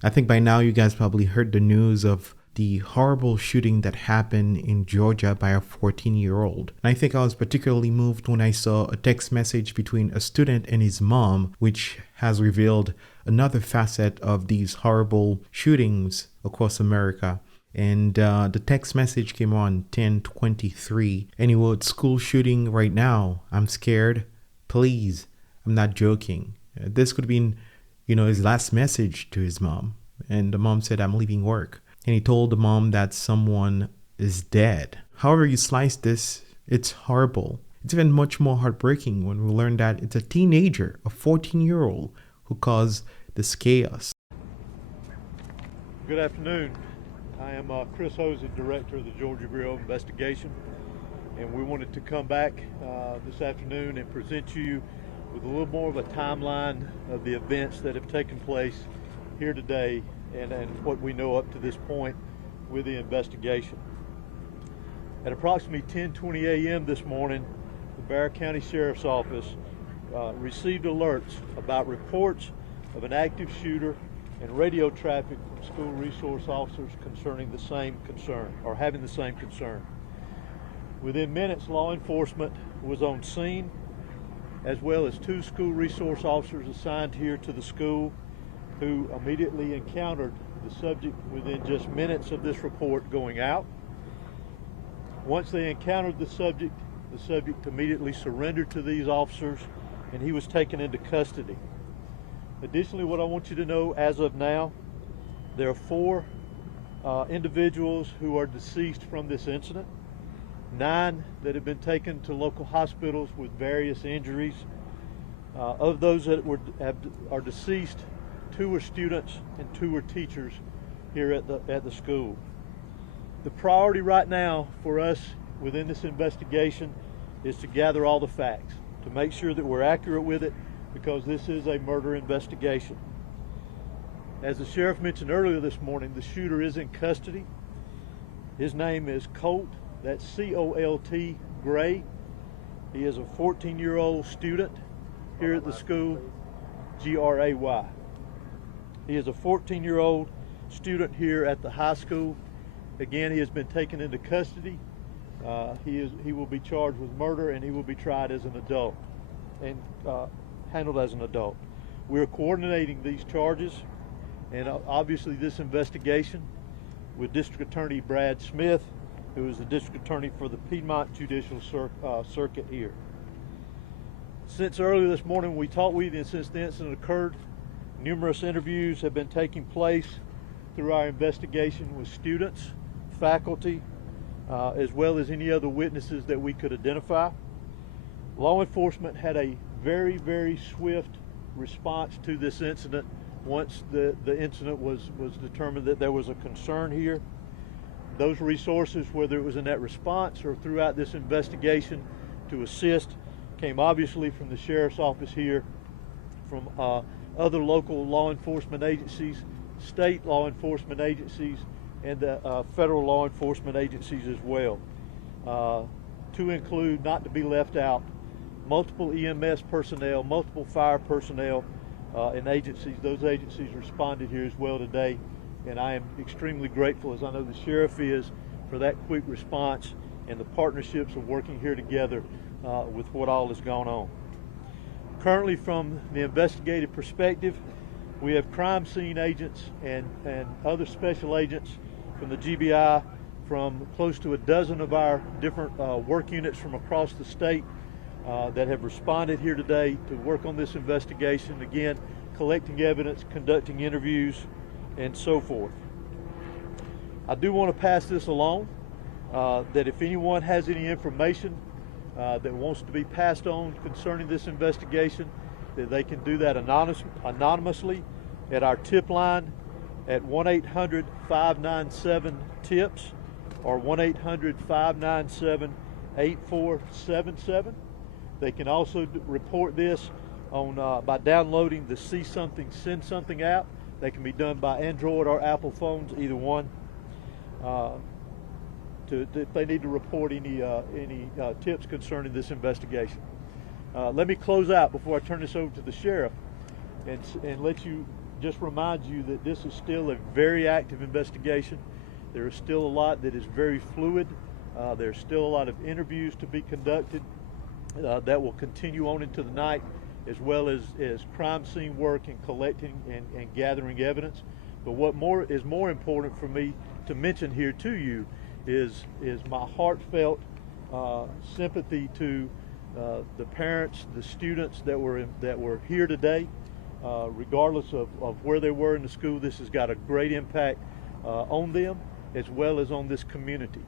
I think by now you guys probably heard the news of the horrible shooting that happened in Georgia by a 14-year-old. And I think I was particularly moved when I saw a text message between a student and his mom, which has revealed another facet of these horrible shootings across America. And the text message came on 10:23, and he wrote, "School shooting right now. I'm scared. Please. I'm not joking." This could have been, his last message to his mom. And the mom said, "I'm leaving work." And he told the mom that someone is dead. However you slice this, it's horrible. It's even much more heartbreaking when we learn that it's a teenager, a 14-year-old, who caused this chaos. Good afternoon. I am Chris Hosey, Director of the Georgia Bureau of Investigation, and we wanted to come back this afternoon and present you with a little more of a timeline of the events that have taken place here today and what we know up to this point with the investigation. At approximately 10:20 a.m. this morning, the Barrow County Sheriff's Office received alerts about reports of an active shooter and radio traffic from school resource officers concerning the same concern, or having the same concern. Within minutes, law enforcement was on scene, as well as 2 school resource officers assigned here to the school, who immediately encountered the subject within just minutes of this report going out. Once they encountered the subject immediately surrendered to these officers, and he was taken into custody. Additionally, what I want you to know as of now, there are 4 individuals who are deceased from this incident, 9 that have been taken to local hospitals with various injuries. Of those that are deceased, 2 are students and 2 are teachers here at the school. The priority right now for us within this investigation is to gather all the facts, to make sure that we're accurate with it, because this is a murder investigation. As the sheriff mentioned earlier this morning, the shooter is in custody. His name is Colt, that's Colt Gray. He is a 14-year-old student here at the school, Gray. He is a 14-year-old student here at the high school. Again, he has been taken into custody. He will be charged with murder, and he will be tried as an adult and handled as an adult. We're coordinating these charges and obviously this investigation with District Attorney Brad Smith, who is the District Attorney for the Piedmont Judicial Circuit here. Since earlier this morning we talked with you, and since the incident occurred, numerous interviews have been taking place through our investigation with students, faculty, as well as any other witnesses that we could identify. Law enforcement had a very, very swift response to this incident once the incident was determined that there was a concern here. Those resources, whether it was in that response or throughout this investigation to assist, came obviously from the sheriff's office here, from other local law enforcement agencies, state law enforcement agencies, and federal law enforcement agencies as well. To include, not to be left out, multiple EMS personnel, multiple fire personnel, and agencies. Those agencies responded here as well today, and I am extremely grateful, as I know the sheriff is, for that quick response and the partnerships of working here together with what all has gone on. Currently, from the investigative perspective, we have crime scene agents and other special agents from the GBI, from close to a dozen of our different work units from across the state that have responded here today to work on this investigation, again, collecting evidence, conducting interviews, and so forth. I do want to pass this along, that if anyone has any information that wants to be passed on concerning this investigation, that they can do that anonymously at our tip line at 1-800-597-TIPS or 1-800-597-8477. They can also report this on by downloading the See Something, Send Something app. They can be done by Android or Apple phones, either one. If they need to report any tips concerning this investigation. Let me close out before I turn this over to the sheriff and let you just remind you that this is still a very active investigation. There is still a lot that is very fluid. There's still a lot of interviews to be conducted that will continue on into the night, as well as crime scene work and collecting and gathering evidence. But what is more important for me to mention here to you is my heartfelt sympathy to the parents, the students that were here today. Regardless of where they were in the school, this has got a great impact on them as well as on this community.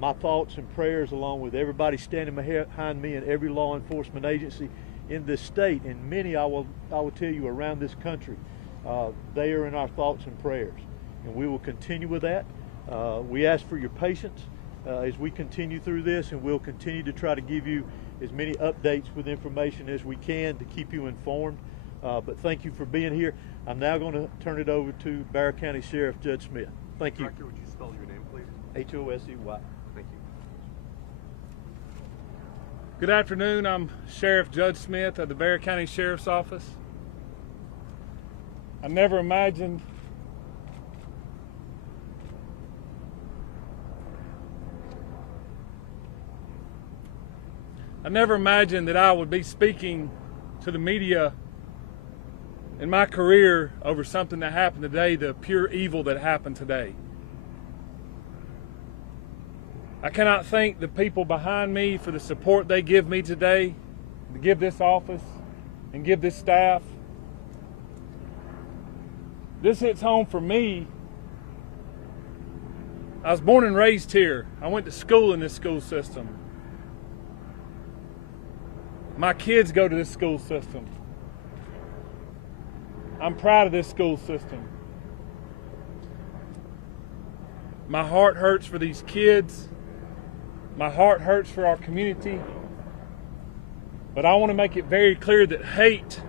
My thoughts and prayers, along with everybody standing behind me and every law enforcement agency in this state, and many I will tell you around this country, they are in our thoughts and prayers, and we will continue with that. We ask for your patience as we continue through this, and we'll continue to try to give you as many updates with information as we can to keep you informed. But thank you for being here. I'm now going to turn it over to Bexar County Sheriff Judge Smith. Thank you. Director, would you spell your name, please? H-O-S-E-Y. Thank you. Good afternoon. I'm Sheriff Judge Smith of the Bexar County Sheriff's Office. I never imagined that I would be speaking to the media in my career over something that happened today, the pure evil that happened today. I cannot thank the people behind me for the support they give me today, to give this office and give this staff. This hits home for me. I was born and raised here. I went to school in this school system. My kids go to this school system. I'm proud of this school system. My heart hurts for these kids. My heart hurts for our community. But I want to make it very clear that hate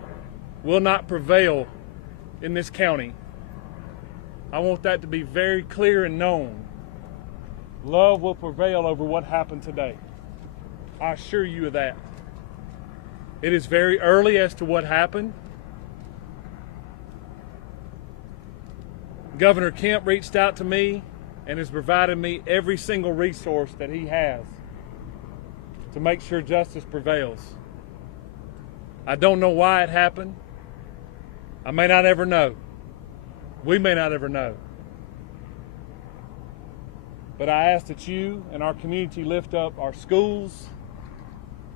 will not prevail in this county. I want that to be very clear and known. Love will prevail over what happened today. I assure you of that. It is very early as to what happened. Governor Kemp reached out to me and has provided me every single resource that he has to make sure justice prevails. I don't know why it happened. I may not ever know. We may not ever know. But I ask that you and our community lift up our schools,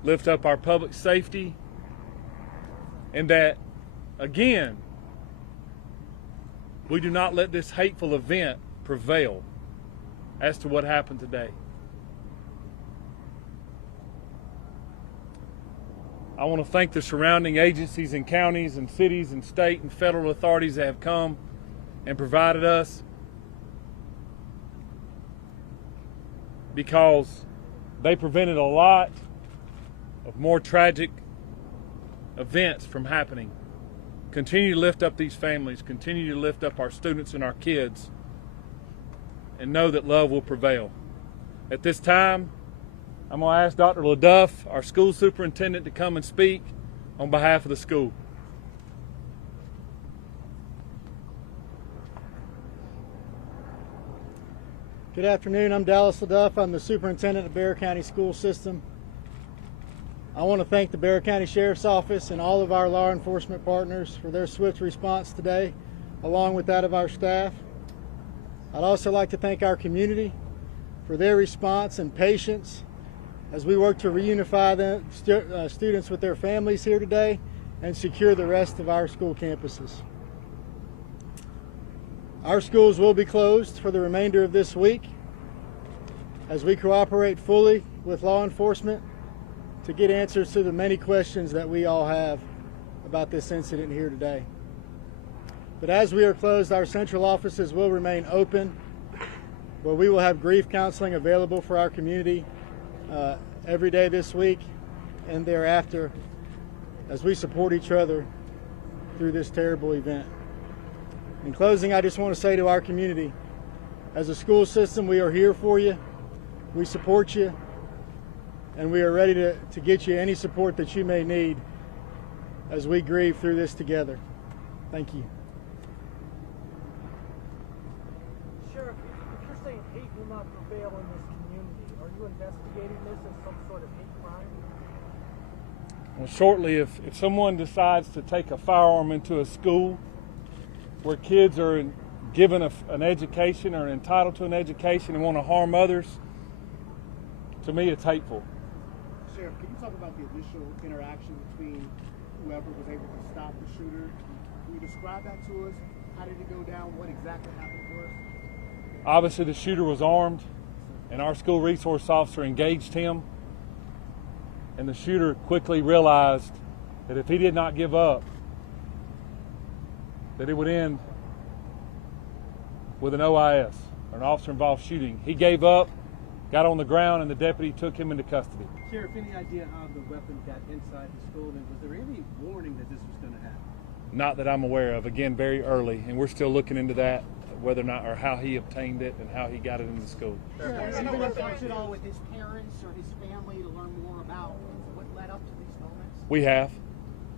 lift up our public safety, and that, again, we do not let this hateful event prevail as to what happened today. I want to thank the surrounding agencies and counties and cities and state and federal authorities that have come and provided us, because they prevented a lot of more tragic events from happening. Continue to lift up these families, continue to lift up our students and our kids, and know that love will prevail. At this time, I'm going to ask Dr. LaDuff, our school superintendent, to come and speak on behalf of the school. Good afternoon. I'm Dallas LaDuff. I'm the superintendent of Bexar County School System. I want to thank the Bexar County Sheriff's Office and all of our law enforcement partners for their swift response today, along with that of our staff. I'd also like to thank our community for their response and patience as we work to reunify the students with their families here today and secure the rest of our school campuses. Our schools will be closed for the remainder of this week as we cooperate fully with law enforcement to get answers to the many questions that we all have about this incident here today. But as we are closed, our central offices will remain open, where we will have grief counseling available for our community every day this week and thereafter as we support each other through this terrible event. In closing, I just want to say to our community, as a school system, we are here for you, we support you, and we are ready to get you any support that you may need as we grieve through this together. Thank you. hate will not prevail in this community. Are you investigating this as some sort of hate crime? Well, shortly, if someone decides to take a firearm into a school where kids are given an education or entitled to an education and want to harm others, to me it's hateful. Sheriff, can you talk about the initial interaction between whoever was able to stop the shooter? Can you describe that to us? How did it go down? What exactly happened for us? Obviously, the shooter was armed, and our school resource officer engaged him. And the shooter quickly realized that if he did not give up, that it would end with an OIS, or an officer-involved shooting. He gave up, got on the ground, and the deputy took him into custody. Sheriff, any idea how the weapon got inside the school, and was there any warning that this was going to happen? Not that I'm aware of. Again, very early, and we're still looking into that, whether or not, or how he obtained it and how he got it into school. Has he been in touch at all with his parents or his family to learn more about what led up to these moments? We have.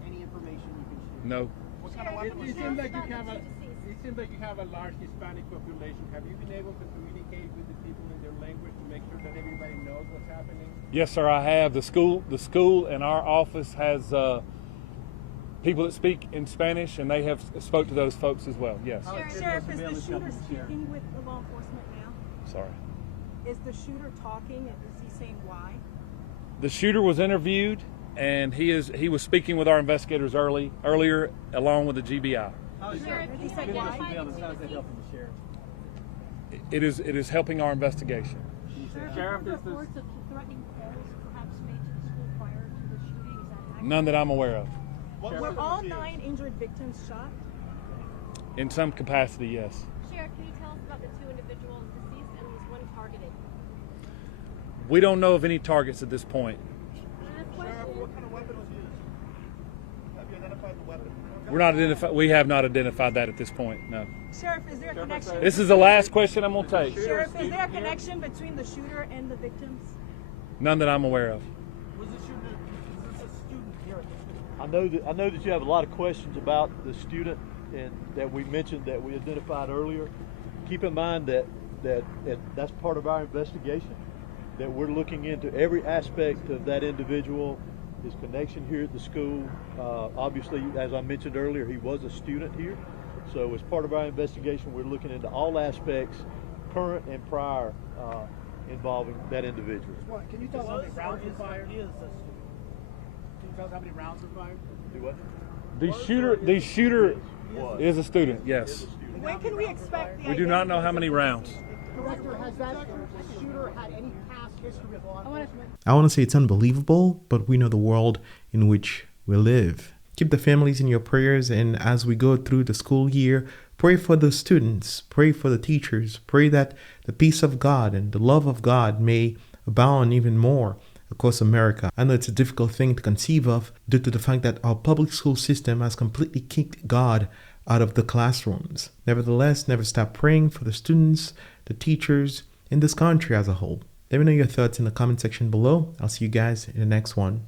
Any information you can share? No. What kind of weapon was It seems like you have a large Hispanic population. Have you been able to communicate with the people in their language to make sure that everybody knows what's happening? Yes, sir, I have. The school and our office has people that speak in Spanish, and they have spoke to those folks as well. Yes. Sheriff, is the shooter speaking with the law enforcement now? Sorry. Is the shooter talking, and is he saying why? The shooter was interviewed, and he was speaking with our investigators earlier, along with the GBI. Sheriff, he said why? How's that helping the sheriff? It is helping our investigation. Sheriff, reports of threatening calls perhaps made to the school prior to the shooting. Is that accurate? None that I'm aware of. Were all 9 injured victims shot? In some capacity, yes. Sheriff, can you tell us about the 2 individuals deceased and was one targeted? We don't know of any targets at this point. Sheriff, what kind of weapon was used? Have you identified the weapon? We have not identified that at this point, no. Sheriff, is there a connection? This is the last question I'm going to take. Sheriff, is there a connection between the shooter and the victims? None that I'm aware of. Was the shooter, is this a student here at the school? I know that you have a lot of questions about the student and that we mentioned, that we identified earlier. Keep in mind that that's part of our investigation, that we're looking into every aspect of that individual, his connection here at the school. Obviously, as I mentioned earlier, he was a student here. So as part of our investigation, we're looking into all aspects, current and prior, involving that individual. Can you tell us how many rounds were fired? Can you tell us how many rounds were fired? Do what? The shooter is a student, yes. When can we expect the We do not know how many rounds. Director, has that shooter had any past history with law enforcement? I want to say it's unbelievable, but we know the world in which we live. Keep the families in your prayers, and as we go through the school year, pray for the students, pray for the teachers, pray that the peace of God and the love of God may abound even more across America. I know it's a difficult thing to conceive of due to the fact that our public school system has completely kicked God out of the classrooms. Nevertheless, never stop praying for the students, the teachers, and this country as a whole. Let me know your thoughts in the comment section below. I'll see you guys in the next one.